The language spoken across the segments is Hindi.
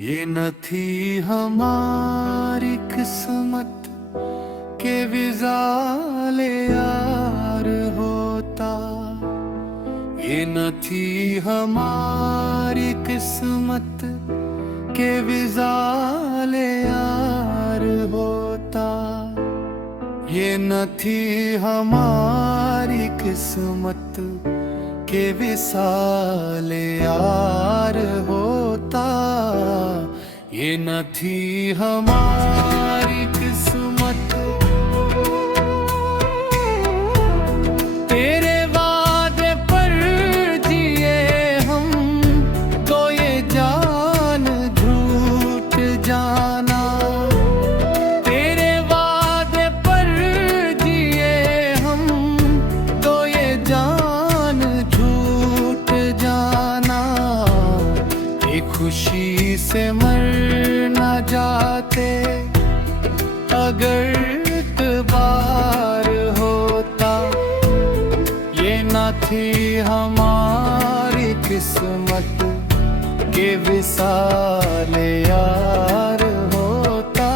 ये न थी हमारी किस्मत के विज़ाले यार होता। ये न थी हमारी किस्मत के विज़ाले यार होता। ये न थी हमारी किस्मत के विसाले यार होता। ये न थी हमारी किस्मत। तेरे वादे पर जिए हम तो ये जान झूठ जाना। तेरे वादे पर जिए हम तो ये जान झूठ जाना। एक खुशी से मर न जाते अगर इतबार होता। ये न थी हमारी किस्मत के विसाले यार होता।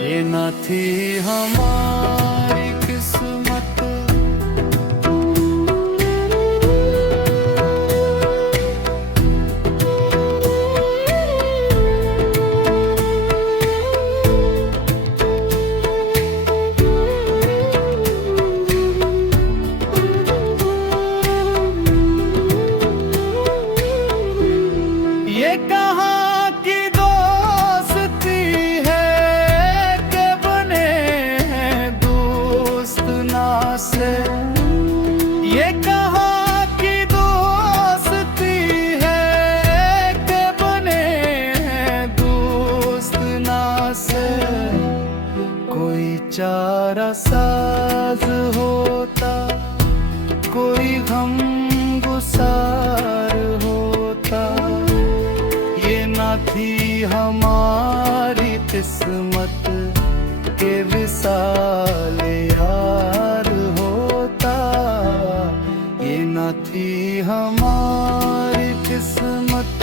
ये न थी हमारी किस्मत। ये कहाँ की दोस्ती है कि बने हैं दोस्त ना से। ये कहाँ की दोस्ती है कि बने हैं दोस्त ना से। कोई चारा साज होता, कोई गम गुसार होता। ये न थी हमारी किस्मत के विसाले यार होता। ये न थी हमारी किस्मत।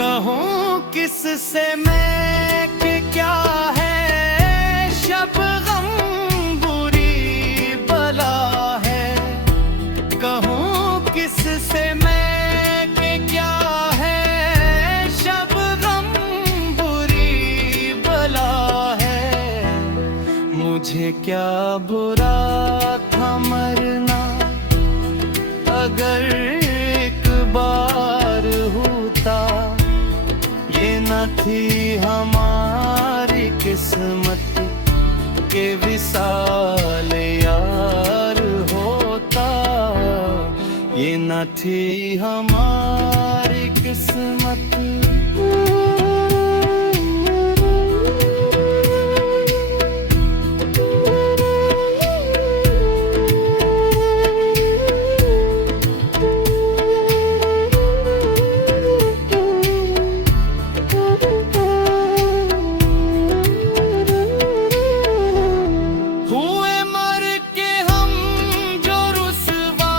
कहूँ किससे मैं कि क्या है शबगम बुरी बला है। कहूँ किससे मैं कि क्या है शबगम बुरी बला है। मुझे क्या बुरा था मरना अगर एक बार होता। ये न थी हमारी किस्मत के विसाले यार होता। ये न थी हमारी किस्मत। हुए मर के हम जो रुसवा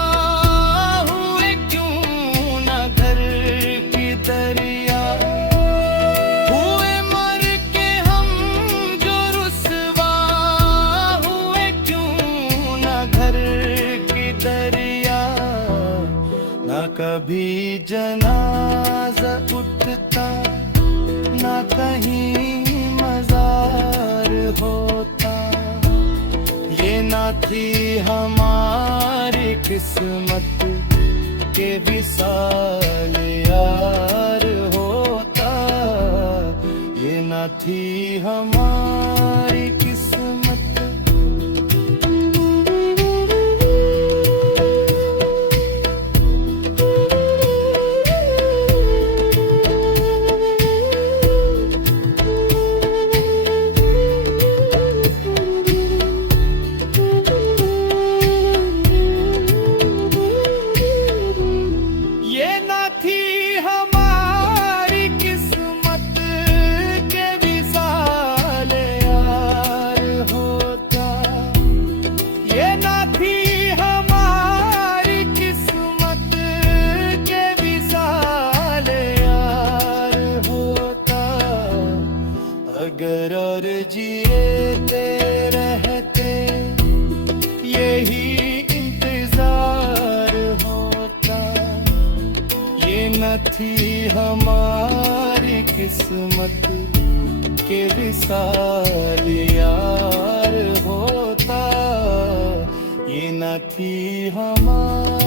हुए क्यों न घर की दरिया। हुए मर के हम जो रुसवा हुए क्यों न घर की दरिया। न कभी जनाजा उठता न कहीं मजार होता। ये न थी हमारी किस्मत के विसाल यार होता। ये न थी हमारी किस्मत। थी हमारी किस्मत के विसाल यार होता, ये न थी हमारी